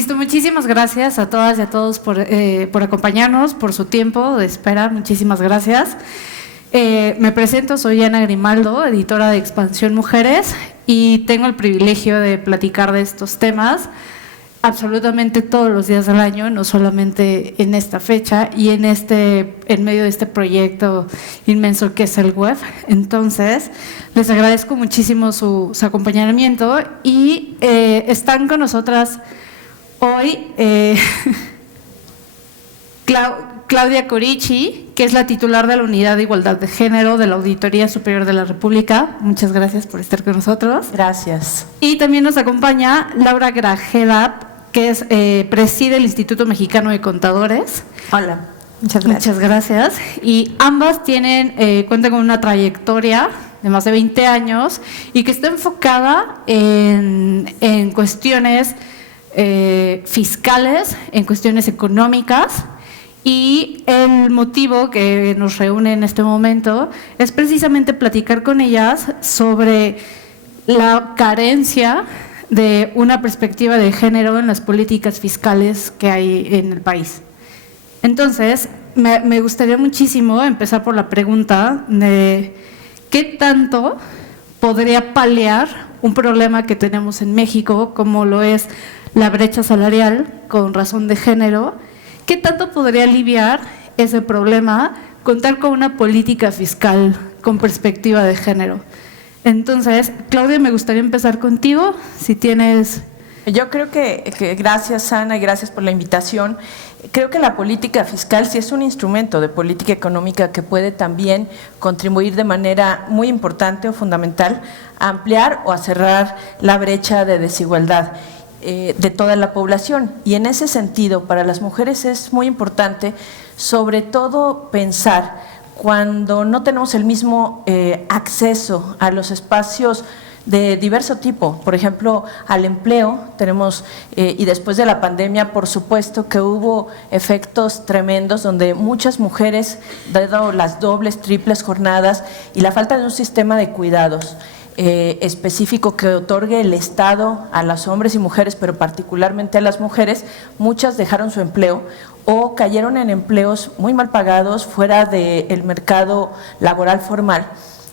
Listo, muchísimas gracias a todas y a todos por acompañarnos, por su tiempo de espera. Muchísimas gracias. Me presento, soy Ana Grimaldo, editora de Expansión Mujeres, y tengo el privilegio de platicar de estos temas absolutamente todos los días del año, no solamente en esta fecha y en medio de este proyecto inmenso que es el web. Entonces, les agradezco muchísimo su acompañamiento y están con nosotras hoy Claudia Corici, que es la titular de la Unidad de Igualdad de Género de la Auditoría Superior de la República. Muchas gracias por estar con nosotros. Gracias. Y también nos acompaña Laura Grajeda, que preside el Instituto Mexicano de Contadores. Hola, muchas gracias. Muchas gracias. Y ambas cuentan con una trayectoria de más de 20 años y que está enfocada en cuestiones fiscales, en cuestiones económicas. Y el motivo que nos reúne en este momento es precisamente platicar con ellas sobre la carencia de una perspectiva de género en las políticas fiscales que hay en el país. Entonces, me gustaría muchísimo empezar por la pregunta de ¿qué tanto podría paliar un problema que tenemos en México, como lo es la brecha salarial con razón de género? ¿Qué tanto podría aliviar ese problema contar con una política fiscal con perspectiva de género? Entonces, Claudia, me gustaría empezar contigo, si tienes… Yo creo que gracias, Ana, y gracias por la invitación. Creo que la política fiscal sí es un instrumento de política económica que puede también contribuir de manera muy importante o fundamental a ampliar o a cerrar la brecha de desigualdad de toda la población. Y en ese sentido, para las mujeres es muy importante, sobre todo, pensar cuando no tenemos el mismo acceso a los espacios de diverso tipo, por ejemplo, al empleo. Tenemos, y después de la pandemia, por supuesto que hubo efectos tremendos donde muchas mujeres, dado las dobles, triples jornadas y la falta de un sistema de cuidados específico que otorgue el Estado a los hombres y mujeres, pero particularmente a las mujeres, muchas dejaron su empleo o cayeron en empleos muy mal pagados fuera del mercado laboral formal.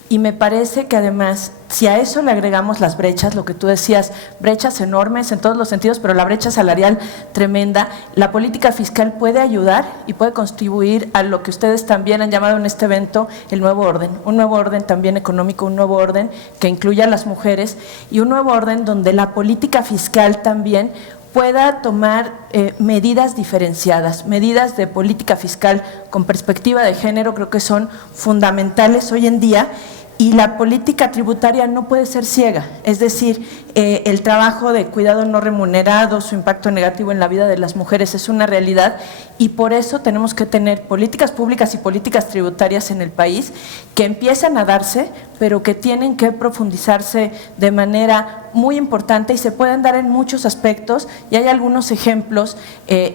Y me parece que además, si a eso le agregamos las brechas, lo que tú decías, brechas enormes en todos los sentidos, pero la brecha salarial tremenda, la política fiscal puede ayudar y puede contribuir a lo que ustedes también han llamado en este evento el nuevo orden, un nuevo orden también económico, un nuevo orden que incluya a las mujeres y un nuevo orden donde la política fiscal también pueda tomar medidas diferenciadas, medidas de política fiscal con perspectiva de género. Creo que son fundamentales hoy en día. Y la política tributaria no puede ser ciega, es decir, el trabajo de cuidado no remunerado, su impacto negativo en la vida de las mujeres es una realidad y por eso tenemos que tener políticas públicas y políticas tributarias en el país que empiezan a darse, pero que tienen que profundizarse de manera muy importante y se pueden dar en muchos aspectos y hay algunos ejemplos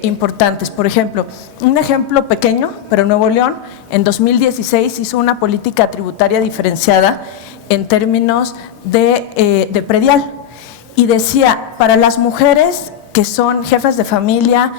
importantes. Por ejemplo, un ejemplo pequeño, pero Nuevo León en 2016 hizo una política tributaria diferenciada en términos de predial y decía, para las mujeres que son jefas de familia,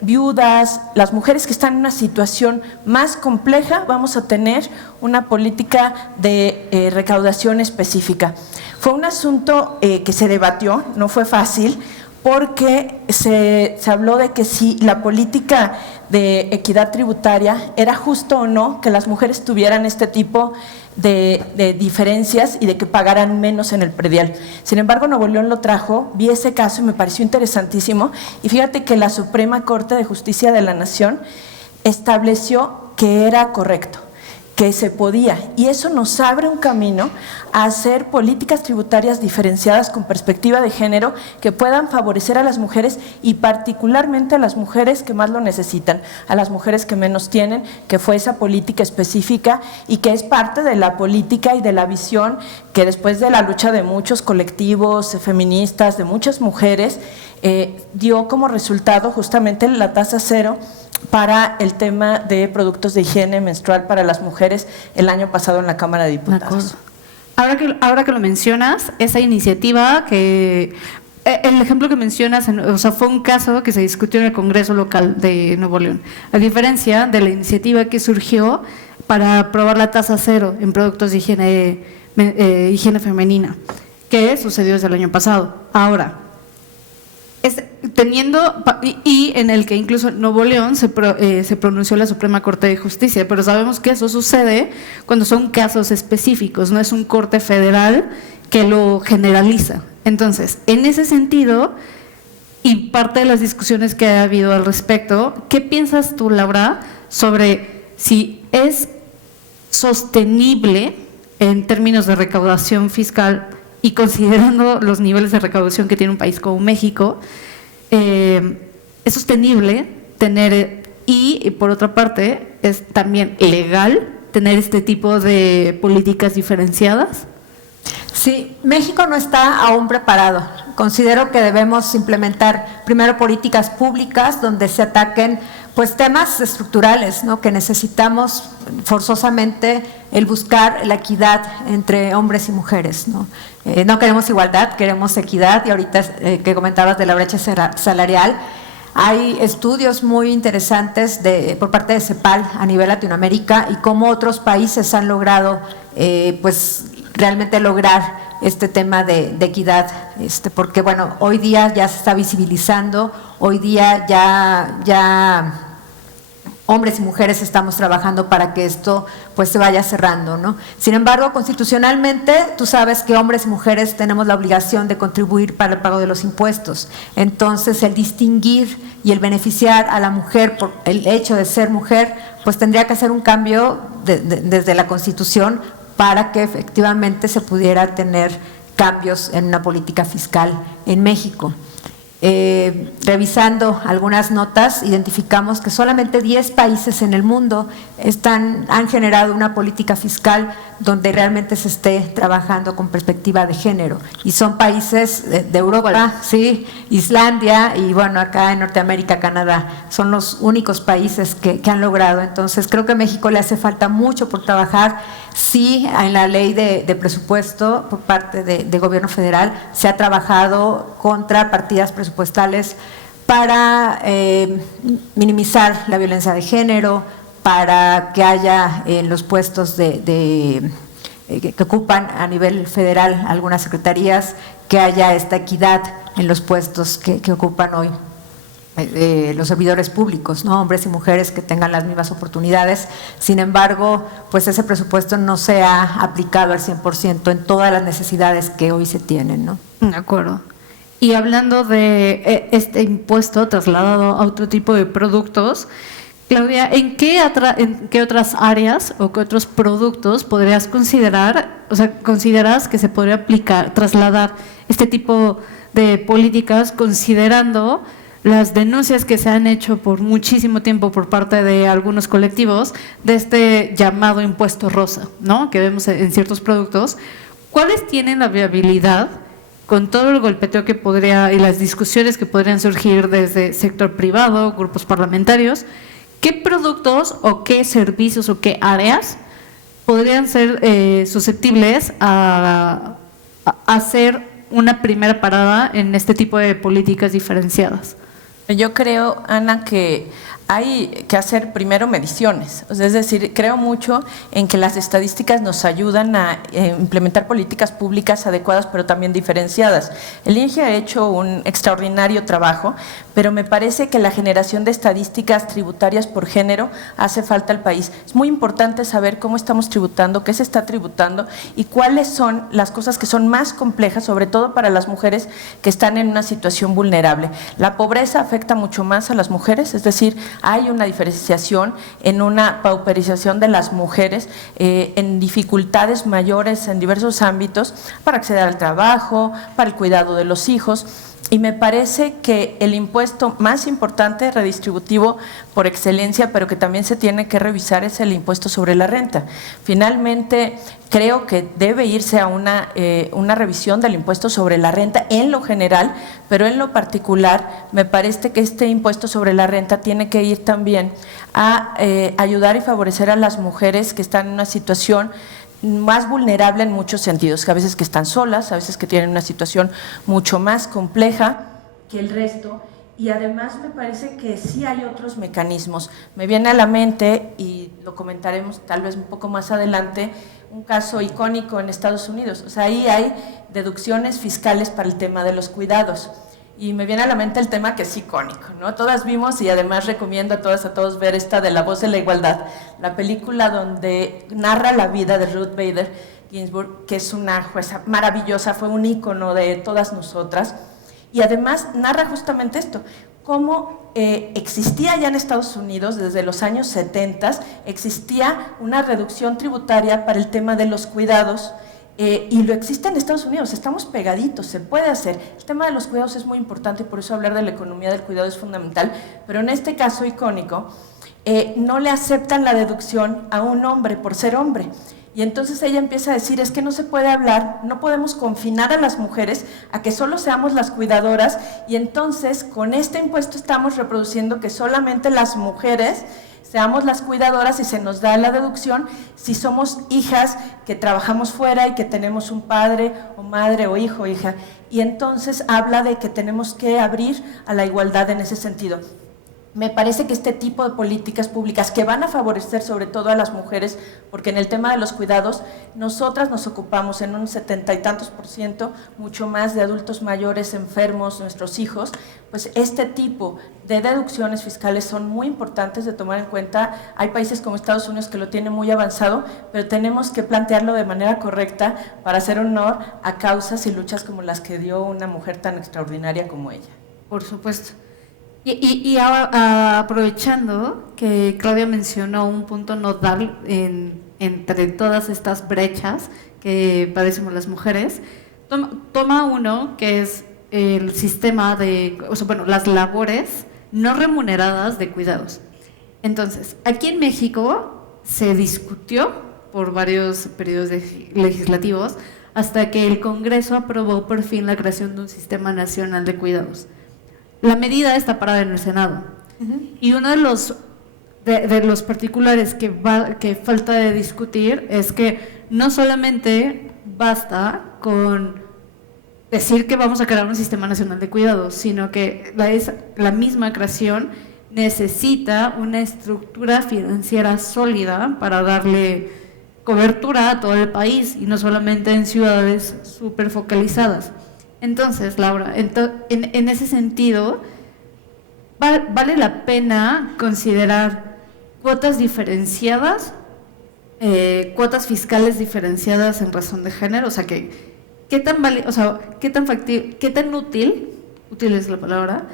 viudas, las mujeres que están en una situación más compleja, vamos a tener una política de recaudación específica. Fue un asunto que se debatió, no fue fácil, porque se habló de que si la política de equidad tributaria era justo o no que las mujeres tuvieran este tipo de diferencias y de que pagaran menos en el predial. Sin embargo, Nuevo León lo trajo, vi ese caso y me pareció interesantísimo y fíjate que la Suprema Corte de Justicia de la Nación estableció que era correcto, que se podía, y eso nos abre un camino a hacer políticas tributarias diferenciadas con perspectiva de género que puedan favorecer a las mujeres y particularmente a las mujeres que más lo necesitan, a las mujeres que menos tienen, que fue esa política específica y que es parte de la política y de la visión que después de la lucha de muchos colectivos feministas, de muchas mujeres, dio como resultado justamente la tasa cero para el tema de productos de higiene menstrual para las mujeres el año pasado en la Cámara de Diputados. Ahora que lo mencionas, esa iniciativa que el ejemplo que mencionas, o sea, fue un caso que se discutió en el Congreso local de Nuevo León, a diferencia de la iniciativa que surgió para aprobar la tasa cero en productos de higiene femenina, que sucedió desde el año pasado. Ahora, y en el que incluso en Nuevo León se pronunció la Suprema Corte de Justicia, pero sabemos que eso sucede cuando son casos específicos, no es un corte federal que lo generaliza. Entonces, en ese sentido, y parte de las discusiones que ha habido al respecto, ¿qué piensas tú, Laura, sobre si es sostenible en términos de recaudación fiscal y considerando los niveles de recaudación que tiene un país como México, es sostenible tener, y por otra parte, es también legal tener este tipo de políticas diferenciadas? Sí, México no está aún preparado. Considero que debemos implementar primero políticas públicas donde se ataquen pues temas estructurales, ¿no? Que necesitamos forzosamente el buscar la equidad entre hombres y mujeres, ¿no? No queremos igualdad, queremos equidad, y ahorita que comentabas de la brecha salarial, hay estudios muy interesantes por parte de CEPAL a nivel Latinoamérica y cómo otros países han logrado pues realmente lograr este tema de equidad, porque bueno, hoy día ya se está visibilizando, hoy día ya hombres y mujeres estamos trabajando para que esto pues se vaya cerrando, ¿no? Sin embargo, constitucionalmente tú sabes que hombres y mujeres tenemos la obligación de contribuir para el pago de los impuestos. Entonces, el distinguir y el beneficiar a la mujer por el hecho de ser mujer, pues tendría que hacer un cambio desde la Constitución para que efectivamente se pudiera tener cambios en una política fiscal en México. Revisando algunas notas, identificamos que solamente 10 países en el mundo han generado una política fiscal donde realmente se esté trabajando con perspectiva de género, y son países de Europa, sí, Islandia, y bueno, acá en Norteamérica, Canadá, son los únicos países que han logrado. Entonces creo que a México le hace falta mucho por trabajar. Sí, en la ley de presupuesto por parte de gobierno federal se ha trabajado contra partidas presupuestales para minimizar la violencia de género, para que haya en los puestos que ocupan a nivel federal algunas secretarías, que haya esta equidad en los puestos que ocupan hoy los servidores públicos, ¿no? Hombres y mujeres que tengan las mismas oportunidades. Sin embargo, pues ese presupuesto no se ha aplicado al 100% en todas las necesidades que hoy se tienen, ¿no? De acuerdo. Y hablando de este impuesto trasladado a otro tipo de productos, Claudia, ¿en qué otras áreas o qué otros productos podrías consideras que se podría trasladar este tipo de políticas, considerando las denuncias que se han hecho por muchísimo tiempo por parte de algunos colectivos de este llamado impuesto rosa, ¿no? Que vemos en ciertos productos? ¿Cuáles tienen la viabilidad con todo el golpeteo que y las discusiones que podrían surgir desde sector privado, grupos parlamentarios? ¿Qué productos o qué servicios o qué áreas podrían ser susceptibles a hacer una primera parada en este tipo de políticas diferenciadas? Yo creo, Ana, que hay que hacer primero mediciones, es decir, creo mucho en que las estadísticas nos ayudan a implementar políticas públicas adecuadas, pero también diferenciadas. El INEGI ha hecho un extraordinario trabajo, pero me parece que la generación de estadísticas tributarias por género hace falta al país. Es muy importante saber cómo estamos tributando, qué se está tributando y cuáles son las cosas que son más complejas, sobre todo para las mujeres que están en una situación vulnerable. La pobreza afecta mucho más a las mujeres, es decir, hay una diferenciación en una pauperización de las mujeres, en dificultades mayores en diversos ámbitos para acceder al trabajo, para el cuidado de los hijos. Y me parece que el impuesto más importante, redistributivo por excelencia, pero que también se tiene que revisar, es el impuesto sobre la renta. Finalmente, creo que debe irse a una revisión del impuesto sobre la renta en lo general, pero en lo particular me parece que este impuesto sobre la renta tiene que ir también a ayudar y favorecer a las mujeres que están en una situación más vulnerable en muchos sentidos, que a veces que están solas, a veces que tienen una situación mucho más compleja que el resto, y además me parece que sí hay otros mecanismos. Me viene a la mente, y lo comentaremos tal vez un poco más adelante, un caso icónico en Estados Unidos. O sea, ahí hay deducciones fiscales para el tema de los cuidados. Y me viene a la mente el tema que es icónico, ¿no? Todas vimos, y además recomiendo a todas, a todos ver esta de La Voz de la Igualdad, la película donde narra la vida de Ruth Bader Ginsburg, que es una jueza maravillosa, fue un ícono de todas nosotras, y además narra justamente esto, cómo existía ya en Estados Unidos desde los años 70, existía una reducción tributaria para el tema de los cuidados. Y lo existe en Estados Unidos, estamos pegaditos, se puede hacer. El tema de los cuidados es muy importante y por eso hablar de la economía del cuidado es fundamental, pero en este caso icónico, no le aceptan la deducción a un hombre por ser hombre. Y entonces ella empieza a decir, es que no se puede hablar, no podemos confinar a las mujeres a que solo seamos las cuidadoras, y entonces con este impuesto estamos reproduciendo que solamente las mujeres seamos las cuidadoras y se nos da la deducción si somos hijas que trabajamos fuera y que tenemos un padre o madre o hijo o hija. Y entonces habla de que tenemos que abrir a la igualdad en ese sentido. Me parece que este tipo de políticas públicas que van a favorecer sobre todo a las mujeres, porque en el tema de los cuidados, nosotras nos ocupamos en un 70 y tantos %, mucho más de adultos mayores, enfermos, nuestros hijos, pues este tipo de deducciones fiscales son muy importantes de tomar en cuenta. Hay países como Estados Unidos que lo tienen muy avanzado, pero tenemos que plantearlo de manera correcta para hacer honor a causas y luchas como las que dio una mujer tan extraordinaria como ella. Por supuesto. Y aprovechando que Claudia mencionó un punto nodal entre todas estas brechas que padecemos las mujeres, toma uno que es el sistema de, las labores no remuneradas de cuidados. Entonces, aquí en México se discutió por varios periodos legislativos hasta que el Congreso aprobó por fin la creación de un sistema nacional de cuidados. La medida está parada en el Senado. Y uno de los particulares que falta de discutir es que no solamente basta con decir que vamos a crear un sistema nacional de cuidados, sino que la misma creación necesita una estructura financiera sólida para darle cobertura a todo el país y no solamente en ciudades súper focalizadas. Entonces, Laura, en ese sentido, ¿vale la pena considerar cuotas diferenciadas, cuotas fiscales diferenciadas en razón de género? O sea, ¿qué tan factible, qué tan útil es la palabra,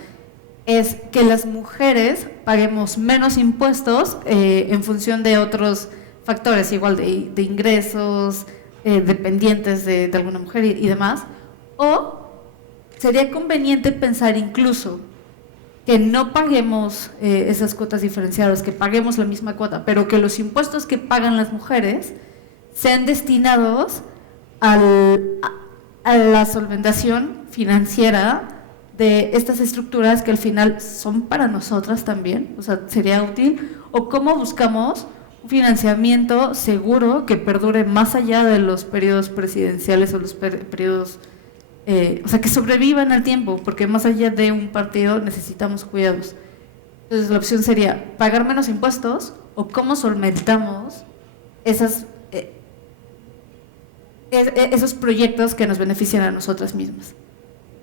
es que las mujeres paguemos menos impuestos en función de otros factores, igual de ingresos, dependientes de alguna mujer y demás? ¿O sería conveniente pensar incluso que no paguemos esas cuotas diferenciadas, que paguemos la misma cuota, pero que los impuestos que pagan las mujeres sean destinados a la solventación financiera de estas estructuras que al final son para nosotras también? O sea, ¿sería útil? ¿O cómo buscamos un financiamiento seguro que perdure más allá de los periodos presidenciales o los periodos... que sobrevivan al tiempo, porque más allá de un partido necesitamos cuidados? Entonces la opción sería pagar menos impuestos, o cómo solventamos esos proyectos que nos benefician a nosotras mismas.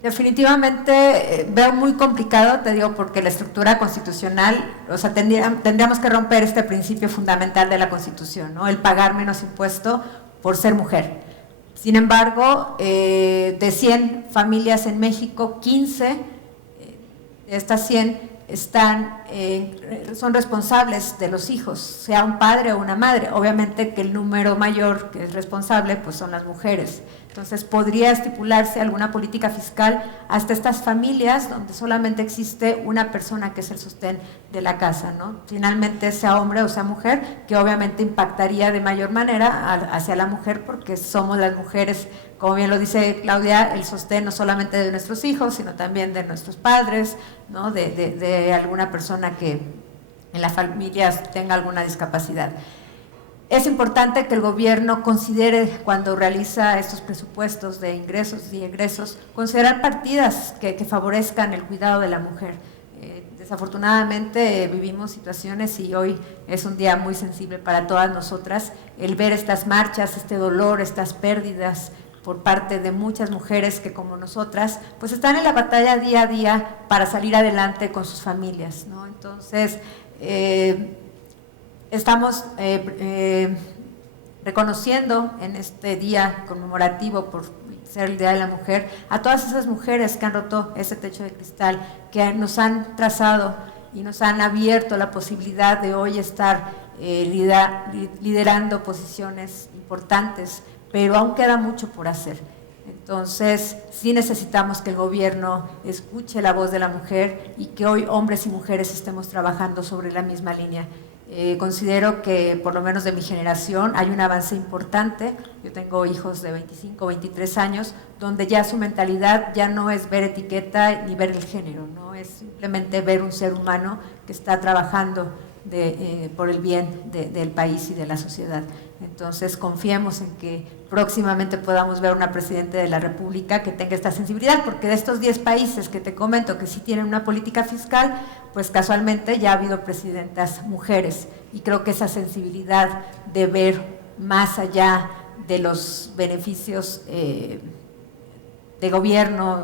Definitivamente veo muy complicado, te digo, porque la estructura constitucional, o sea, tendríamos que romper este principio fundamental de la Constitución, ¿no? El pagar menos impuesto por ser mujer. Sin embargo, de 100 familias en México, 15 de estas 100 son responsables de los hijos, sea un padre o una madre. Obviamente que el número mayor que es responsable pues son las mujeres. Entonces podría estipularse alguna política fiscal hasta estas familias donde solamente existe una persona que es el sostén de la casa, ¿no? Finalmente, sea hombre o sea mujer, que obviamente impactaría de mayor manera hacia la mujer, porque somos las mujeres, como bien lo dice Claudia, el sostén no solamente de nuestros hijos, sino también de nuestros padres, ¿no? De alguna persona que en la familia tenga alguna discapacidad. Es importante que el gobierno considere, cuando realiza estos presupuestos de ingresos y egresos, considerar partidas que favorezcan el cuidado de la mujer. Desafortunadamente vivimos situaciones, y hoy es un día muy sensible para todas nosotras, el ver estas marchas, este dolor, estas pérdidas por parte de muchas mujeres que, como nosotras, pues están en la batalla día a día para salir adelante con sus familias, ¿no? Entonces, estamos reconociendo en este día conmemorativo por ser el Día de la Mujer a todas esas mujeres que han roto ese techo de cristal, que nos han trazado y nos han abierto la posibilidad de hoy estar liderando posiciones importantes, pero aún queda mucho por hacer. Entonces, sí necesitamos que el gobierno escuche la voz de la mujer y que hoy hombres y mujeres estemos trabajando sobre la misma línea. Considero que, por lo menos de mi generación, hay un avance importante. Yo tengo hijos de 25, 23 años, donde ya su mentalidad ya no es ver etiqueta ni ver el género, ¿no? Es simplemente ver un ser humano que está trabajando por el bien del país y de la sociedad. Entonces, confiemos en que próximamente podamos ver una presidenta de la República que tenga esta sensibilidad, porque de estos 10 países que te comento que sí tienen una política fiscal, pues casualmente ya ha habido presidentas mujeres, y creo que esa sensibilidad de ver más allá de los beneficios de gobierno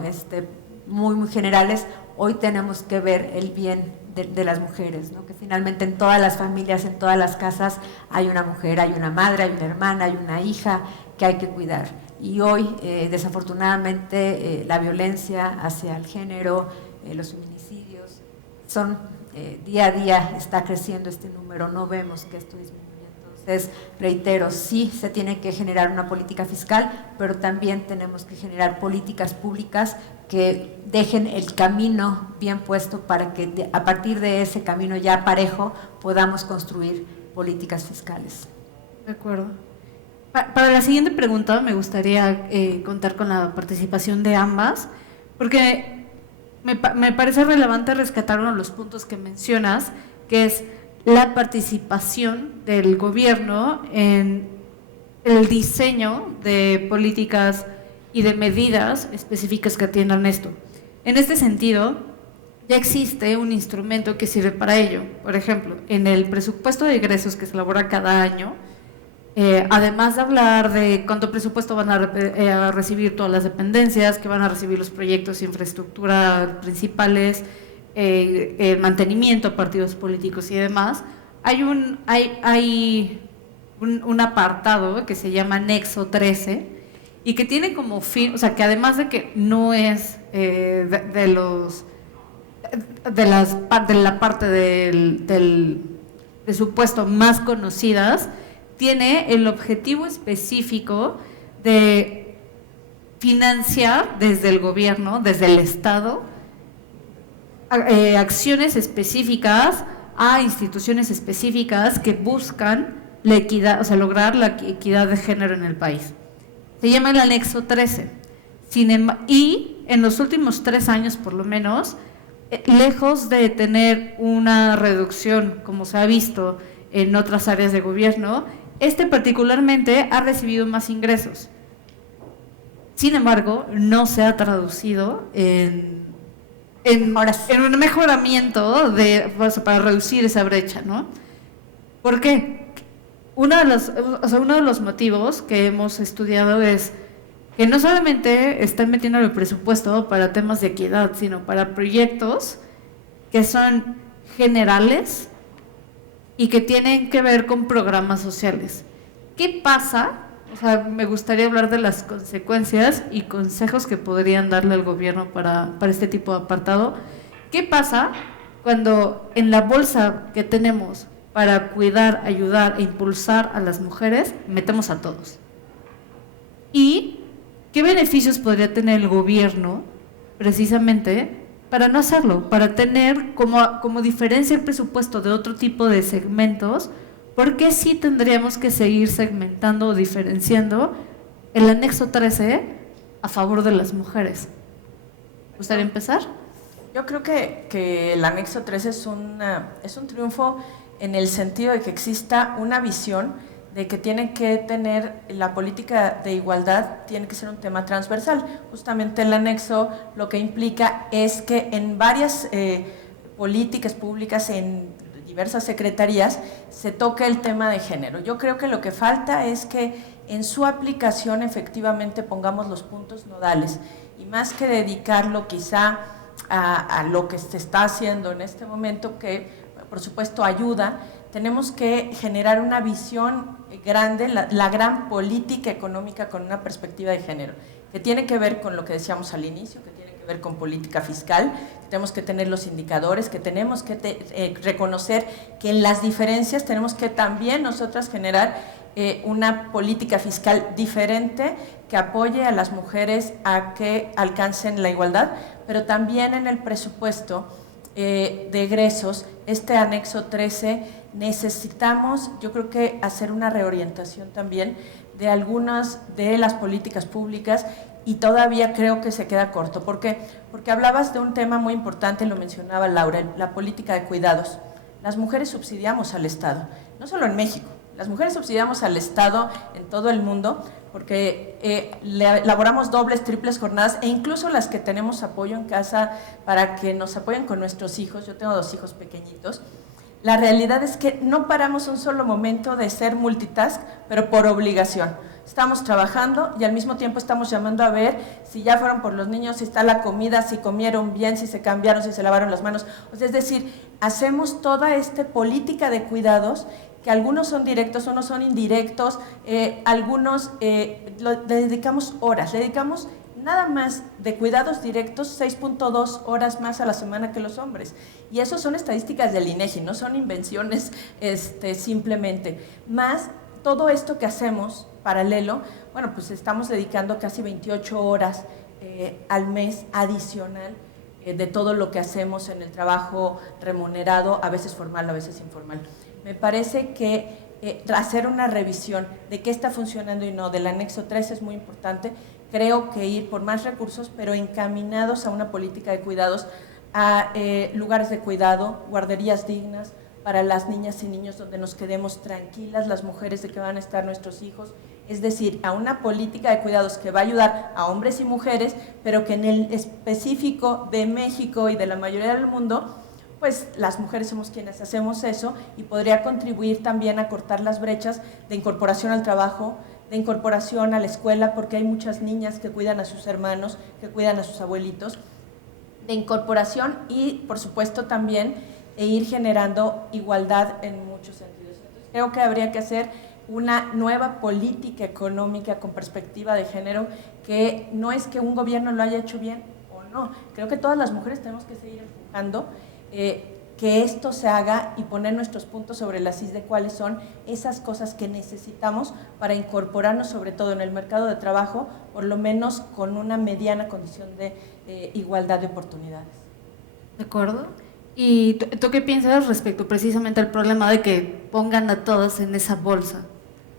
muy generales, hoy tenemos que ver el bien de las mujeres, ¿no? Que finalmente en todas las familias, en todas las casas hay una mujer, hay una madre, hay una hermana, hay una hija que hay que cuidar. Y hoy, desafortunadamente, la violencia hacia el género, los feminicidios, son día a día está creciendo este número, no vemos que esto disminuya. Entonces, reitero, sí se tiene que generar una política fiscal, pero también tenemos que generar políticas públicas que dejen el camino bien puesto para que a partir de ese camino ya parejo podamos construir políticas fiscales. De acuerdo. Para la siguiente pregunta me gustaría contar con la participación de ambas, porque me parece relevante rescatar uno de los puntos que mencionas, que es la participación del gobierno en el diseño de políticas y de medidas específicas que atiendan esto. En este sentido, ya existe un instrumento que sirve para ello. Por ejemplo, en el presupuesto de egresos que se elabora cada año, además de hablar de cuánto presupuesto van a recibir todas las dependencias, que van a recibir los proyectos de infraestructura principales, el mantenimiento, partidos políticos y demás, hay un apartado que se llama Nexo 13 y que tiene como fin, o sea, que además de que no es de la parte del presupuesto más conocidas, tiene el objetivo específico de financiar desde el gobierno, desde el Estado, acciones específicas a instituciones específicas que buscan la equidad, o sea, lograr la equidad de género en el país. Se llama el anexo 13. Y en los últimos 3 años, por lo menos, lejos de tener una reducción, como se ha visto en otras áreas de gobierno, particularmente ha recibido más ingresos. Sin embargo, no se ha traducido en un mejoramiento para reducir esa brecha, ¿no? ¿Por qué? Uno de los motivos que hemos estudiado es que no solamente están metiendo el presupuesto para temas de equidad, sino para proyectos que son generales y que tienen que ver con programas sociales. ¿Qué pasa? O sea, me gustaría hablar de las consecuencias y consejos que podrían darle al gobierno para este tipo de apartado. ¿Qué pasa cuando en la bolsa que tenemos para cuidar, ayudar e impulsar a las mujeres, metemos a todos? ¿Y qué beneficios podría tener el gobierno precisamente para no hacerlo? Para tener como diferencia el presupuesto de otro tipo de segmentos. ¿Por qué sí tendríamos que seguir segmentando o diferenciando el anexo 13 a favor de las mujeres? ¿Te gustaría empezar? Yo creo que el anexo 13 es un triunfo en el sentido de que exista una visión de que tiene que tener la política de igualdad, tiene que ser un tema transversal. Justamente el anexo lo que implica es que en varias políticas públicas, en diversas secretarías, se toque el tema de género. Yo creo que lo que falta es que en su aplicación efectivamente pongamos los puntos nodales, y más que dedicarlo quizá a lo que se está haciendo en este momento, que por supuesto ayuda, tenemos que generar una visión grande, la gran política económica con una perspectiva de género, que tiene que ver con lo que decíamos al inicio, que tiene que ver con política fiscal, que tenemos que tener los indicadores, que tenemos que reconocer que en las diferencias tenemos que también nosotras generar una política fiscal diferente que apoye a las mujeres a que alcancen la igualdad, pero también en el presupuesto de egresos, este anexo 13, necesitamos, yo creo que hacer una reorientación también de algunas de las políticas públicas, y todavía creo que se queda corto. ¿Por qué? Porque hablabas de un tema muy importante, lo mencionaba Laura, la política de cuidados. Las mujeres subsidiamos al Estado, no solo en México, las mujeres subsidiamos al Estado en todo el mundo, porque elaboramos dobles, triples jornadas, e incluso las que tenemos apoyo en casa para que nos apoyen con nuestros hijos. Yo tengo 2 hijos pequeñitos. La realidad es que no paramos un solo momento de ser multitask, pero por obligación. Estamos trabajando y al mismo tiempo estamos llamando a ver si ya fueron por los niños, si está la comida, si comieron bien, si se cambiaron, si se lavaron las manos. O sea, es decir, hacemos toda esta política de cuidados, que algunos son directos, unos son indirectos, algunos le dedicamos horas, le dedicamos nada más de cuidados directos 6.2 horas más a la semana que los hombres. Y eso son estadísticas del INEGI, no son invenciones simplemente. Más todo esto que hacemos paralelo, bueno, pues estamos dedicando casi 28 horas al mes adicional de todo lo que hacemos en el trabajo remunerado, a veces formal, a veces informal. Me parece que hacer una revisión de qué está funcionando y no del anexo 3 es muy importante. Creo que ir por más recursos, pero encaminados a una política de cuidados, a lugares de cuidado, guarderías dignas para las niñas y niños donde nos quedemos tranquilas, las mujeres, de que van a estar nuestros hijos. Es decir, a una política de cuidados que va a ayudar a hombres y mujeres, pero que en el específico de México y de la mayoría del mundo, pues las mujeres somos quienes hacemos eso, y podría contribuir también a cortar las brechas de incorporación al trabajo, de incorporación a la escuela, porque hay muchas niñas que cuidan a sus hermanos, que cuidan a sus abuelitos, de incorporación y, por supuesto, también ir generando igualdad en muchos sentidos. Entonces, creo que habría que hacer una nueva política económica con perspectiva de género, que no es que un gobierno lo haya hecho bien o no, creo que todas las mujeres tenemos que seguir empujando que esto se haga y poner nuestros puntos sobre las is de cuáles son esas cosas que necesitamos para incorporarnos, sobre todo en el mercado de trabajo, por lo menos con una mediana condición de igualdad de oportunidades. ¿De acuerdo? ¿Y tú qué piensas respecto precisamente al problema de que pongan a todos en esa bolsa?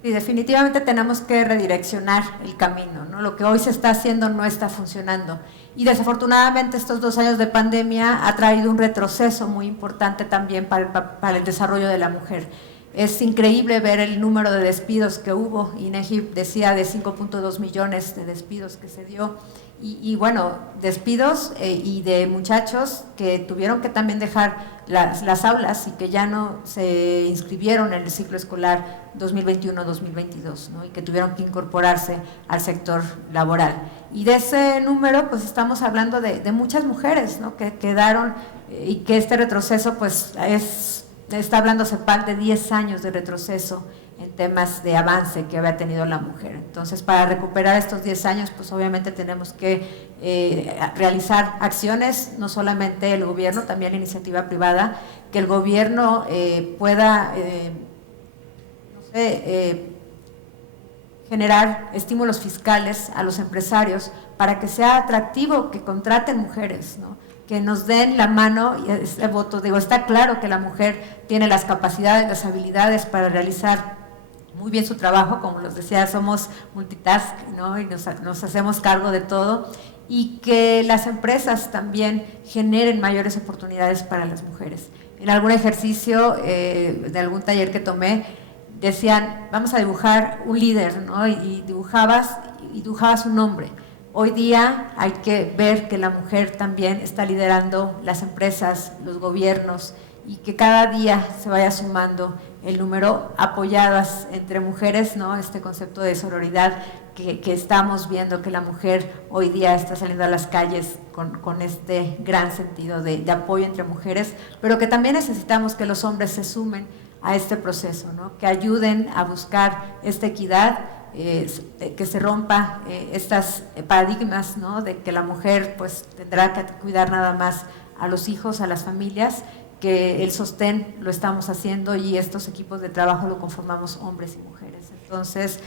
Y definitivamente tenemos que redireccionar el camino, ¿no? Lo que hoy se está haciendo no está funcionando. Y desafortunadamente estos 2 años de pandemia ha traído un retroceso muy importante también para el desarrollo de la mujer. Es increíble ver el número de despidos que hubo. INEGI decía de 5.2 millones de despidos que se dio. Y bueno, despidos y de muchachos que tuvieron que también dejar las aulas y que ya no se inscribieron en el ciclo escolar 2021-2022, ¿no? Y que tuvieron que incorporarse al sector laboral. Y de ese número, pues estamos hablando de muchas mujeres, ¿no? Que quedaron y que este retroceso, pues está hablándose de 10 años de retroceso en temas de avance que había tenido la mujer. Entonces, para recuperar estos 10 años, pues obviamente tenemos que realizar acciones, no solamente el gobierno, también la iniciativa privada, que el gobierno pueda, generar estímulos fiscales a los empresarios para que sea atractivo que contraten mujeres, ¿no? Que nos den la mano y ese voto. Digo, está claro que la mujer tiene las capacidades, las habilidades para realizar muy bien su trabajo, como les decía, somos multitask, ¿no? Y nos hacemos cargo de todo, y que las empresas también generen mayores oportunidades para las mujeres. En algún ejercicio de algún taller que tomé, decían, vamos a dibujar un líder, ¿no? Y dibujabas un hombre. Hoy día hay que ver que la mujer también está liderando las empresas, los gobiernos, y que cada día se vaya sumando el número, apoyadas entre mujeres, ¿no? Este concepto de sororidad que estamos viendo, que la mujer hoy día está saliendo a las calles con este gran sentido de apoyo entre mujeres, pero que también necesitamos que los hombres se sumen a este proceso, ¿no? Que ayuden a buscar esta equidad, que se rompa estas paradigmas, ¿no? De que la mujer pues tendrá que cuidar nada más a los hijos, a las familias, que el sostén lo estamos haciendo y estos equipos de trabajo lo conformamos hombres y mujeres. Entonces,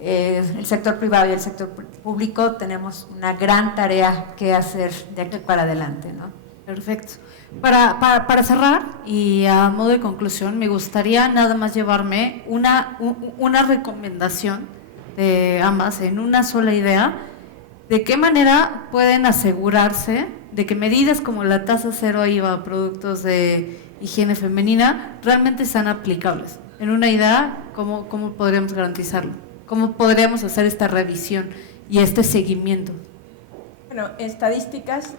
el sector privado y el sector público tenemos una gran tarea que hacer de aquí para adelante, ¿no? Perfecto. Para cerrar y a modo de conclusión, me gustaría nada más llevarme una recomendación de ambas en una sola idea, de qué manera pueden asegurarse de que medidas como la tasa cero IVA a productos de higiene femenina realmente sean aplicables. En una idea, ¿cómo podríamos garantizarlo? ¿Cómo podríamos hacer esta revisión y este seguimiento? Bueno, estadísticas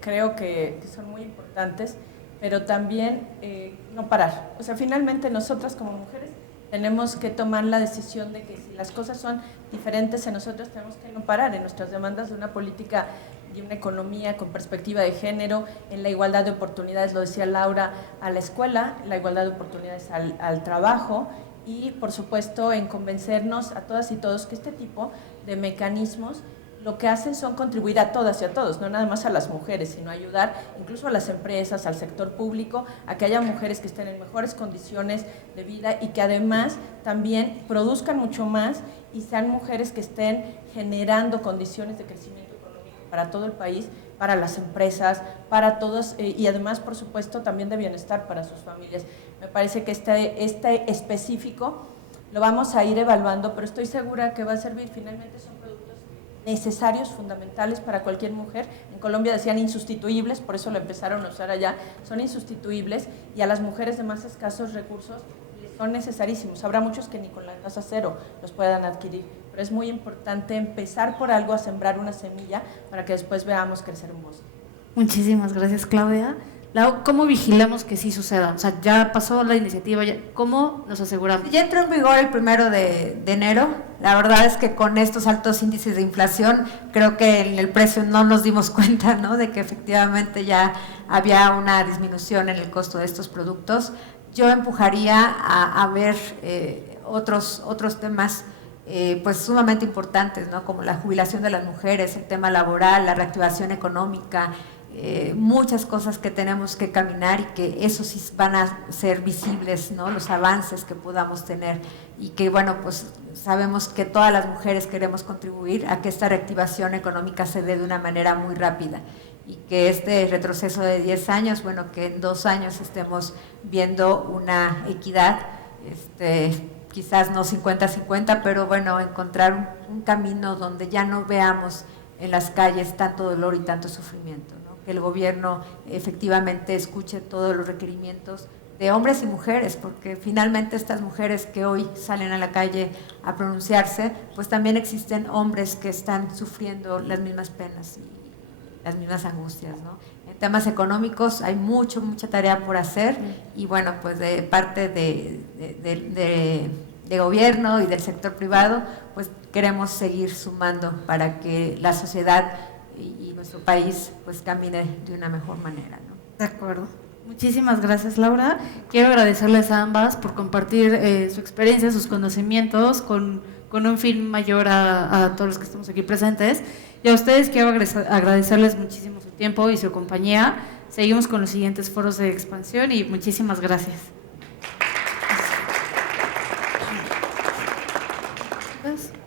creo que son muy importantes, pero también no parar. O sea, finalmente nosotras como mujeres tenemos que tomar la decisión de que si las cosas son diferentes en nosotros, tenemos que no parar en nuestras demandas de una política y una economía con perspectiva de género, en la igualdad de oportunidades, lo decía Laura, a la escuela, la igualdad de oportunidades al trabajo y, por supuesto, en convencernos a todas y todos que este tipo de mecanismos lo que hacen son contribuir a todas y a todos, no nada más a las mujeres, sino ayudar incluso a las empresas, al sector público, a que haya mujeres que estén en mejores condiciones de vida y que además también produzcan mucho más y sean mujeres que estén generando condiciones de crecimiento económico para todo el país, para las empresas, para todos y además, por supuesto, también de bienestar para sus familias. Me parece que este específico lo vamos a ir evaluando, pero estoy segura que va a servir. Finalmente son productos necesarios, fundamentales para cualquier mujer. En Colombia decían insustituibles, por eso lo empezaron a usar allá, son insustituibles y a las mujeres de más escasos recursos son necesarísimos. Habrá muchos que ni con la tasa cero los puedan adquirir, pero es muy importante empezar por algo, a sembrar una semilla para que después veamos crecer un bosque. Muchísimas gracias, Claudia. Lau, ¿cómo vigilamos que sí suceda? O sea, ya pasó la iniciativa, ¿cómo nos aseguramos? Ya entró en vigor el 1 de enero. La verdad es que con estos altos índices de inflación, creo que en el precio no nos dimos cuenta, ¿no?, de que efectivamente ya había una disminución en el costo de estos productos. Yo empujaría a ver otros temas pues sumamente importantes, ¿no?, como la jubilación de las mujeres, el tema laboral, la reactivación económica, muchas cosas que tenemos que caminar y que eso sí van a ser visibles, ¿no?, los avances que podamos tener y que, bueno, pues sabemos que todas las mujeres queremos contribuir a que esta reactivación económica se dé de una manera muy rápida y que este retroceso de 10 años, bueno, que en 2 años estemos viendo una equidad, quizás no 50-50, pero bueno, encontrar un camino donde ya no veamos en las calles tanto dolor y tanto sufrimiento, ¿no?, que el gobierno efectivamente escuche todos los requerimientos de hombres y mujeres, porque finalmente estas mujeres que hoy salen a la calle a pronunciarse, pues también existen hombres que están sufriendo las mismas penas y las mismas angustias, ¿no? En temas económicos hay mucha tarea por hacer y bueno, pues de parte de gobierno y del sector privado, pues queremos seguir sumando para que la sociedad y nuestro país pues camine de una mejor manera, ¿no? De acuerdo. Muchísimas gracias, Laura. Quiero agradecerles a ambas por compartir su experiencia, sus conocimientos con un fin mayor a todos los que estamos aquí presentes. Y a ustedes quiero agradecerles muchísimo su tiempo y su compañía. Seguimos con los siguientes foros de expansión y muchísimas gracias. Gracias.